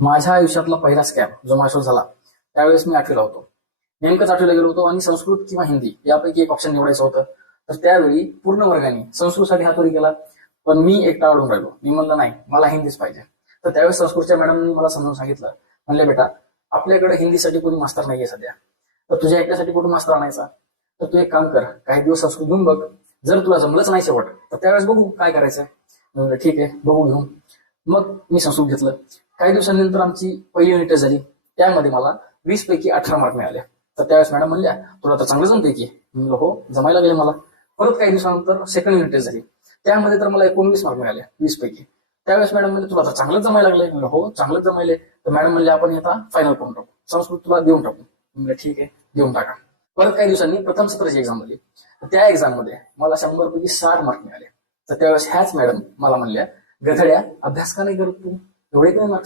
माझ्या आयुष्यातला पहिला स्कॅम जो माझ्यासोबत झाला त्यावेळेस मी 8वीला होतो. नेमकंच 8वीला गेलो होतो आणि संस्कृत किंवा हिंदी यापैकी एक ऑप्शन निवडायचं होतं. तर त्यावेळी पूर्ण वर्गाने संस्कृतसाठी हातोरी केला, पण मी एकटा अडून राहिलो. मी म्हणलं नाही, मला हिंदीच पाहिजे. तर त्यावेळेस संस्कृतच्या मॅडमने मला समजून सांगितलं, म्हणले बेटा आपल्याकडे हिंदीसाठी कोणी मास्तर नाहीये सध्या, तर तुझ्या एकट्यासाठी कुठून मास्तर आणायचा. तर तू एक काम कर, काही दिवस संस्कृत घेऊन बघ. जर तुला जमलंच नाही शेवट तर त्यावेळेस बघू काय करायचं. म्हणलं ठीक आहे, बघू घेऊन. मग मी संस्कृत घेतलं. काही दिवसांनंतर आमची पहिली युनिट टेस्ट झाली. त्यामध्ये मला 20 पैकी 18 मार्क मिळाले. तर त्यावेळेस मॅडम म्हणल्या तुला तर चांगलं जमतंय की. म्हणलं हो, जमायला लागले मला. परत काही दिवसानंतर सेकंड युनिट टेस्ट झाली. त्यामध्ये तर मला 19 मार्क मिळाले 20 पैकी. त्यावेळेस मॅडम म्हणले तुला तर चांगलंच जमायला लागले. म्हणलं हो, चांगलंच जमायले. तर मॅडम म्हणले आपण आता फायनल करून टाकू, संस्कृत तुला देऊन टाकू. म्हणलं ठीक आहे, देऊन टाका. परत काही दिवसांनी प्रथम सत्राची एक्झाम झाली. तर त्या एक्झाम मध्ये मला 100 पैकी 60 मार्क मिळाले. तर त्यावेळेस ह्याच मॅडम मला म्हणल्या, गधड्या अभ्यास का नाही करत तू, एवढे काही मार्क्स